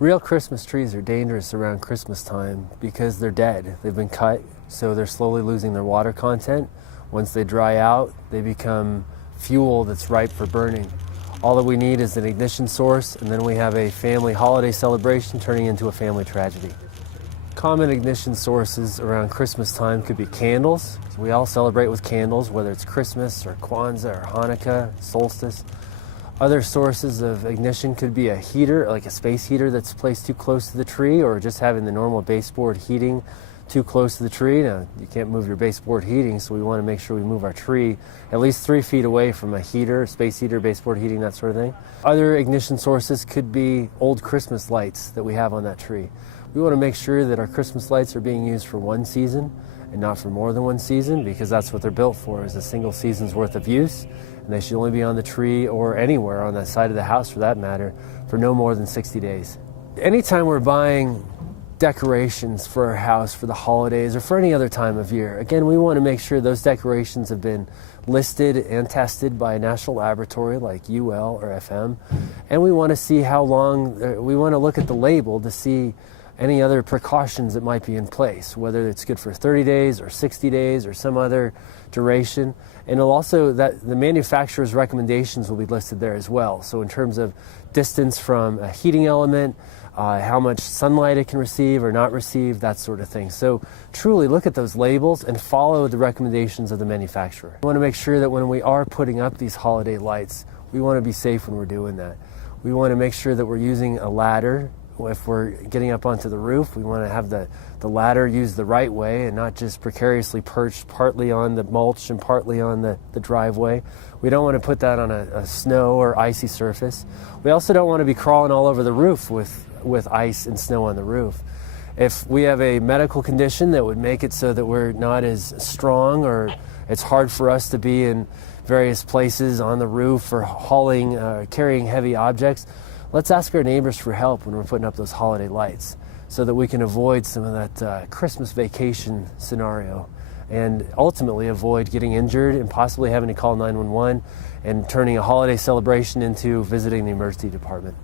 Real Christmas trees are dangerous around Christmas time because they're dead. They've been cut, so they're slowly losing their water content. Once they dry out, they become fuel that's ripe for burning. All that we need is an ignition source, and then we have a family holiday celebration turning into a family tragedy. Common ignition sources around Christmas time could be candles. So we all celebrate with candles, whether it's Christmas or Kwanzaa or Hanukkah, solstice. Other sources of ignition could be a heater, like a space heater that's placed too close to the tree, or just having the normal baseboard heating too close to the tree. Now, you can't move your baseboard heating, so we want to make sure we move our tree at least 3 feet away from a heater, space heater, baseboard heating, that sort of thing. Other ignition sources could be old Christmas lights that we have on that tree. We want to make sure that our Christmas lights are being used for one season and not for more than one season, because that's what they're built for, is a single season's worth of use. And they should only be on the tree or anywhere on the side of the house, for that matter, for no more than 60 days. Anytime we're buying decorations for our house for the holidays or for any other time of year, again, we want to make sure those decorations have been listed and tested by a national laboratory like UL or FM. And we want to see how long, we want to look at the label to see any other precautions that might be in place, whether it's good for 30 days or 60 days or some other duration. And it'll also, that the manufacturer's recommendations will be listed there as well. So in terms of distance from a heating element, how much sunlight it can receive or not receive, that sort of thing. So truly look at those labels and follow the recommendations of the manufacturer. We want to make sure that when we are putting up these holiday lights, we want to be safe when we're doing that. We want to make sure that we're using a ladder. If we're getting up onto the roof, we want to have the ladder used the right way and not just precariously perched partly on the mulch and partly on the driveway. We don't want to put that on a snow or icy surface. We also don't want to be crawling all over the roof with ice and snow on the roof. If we have a medical condition that would make it so that we're not as strong, or it's hard for us to be in various places on the roof or hauling, carrying heavy objects, let's ask our neighbors for help when we're putting up those holiday lights so that we can avoid some of that Christmas vacation scenario and ultimately avoid getting injured and possibly having to call 911 and turning a holiday celebration into visiting the emergency department.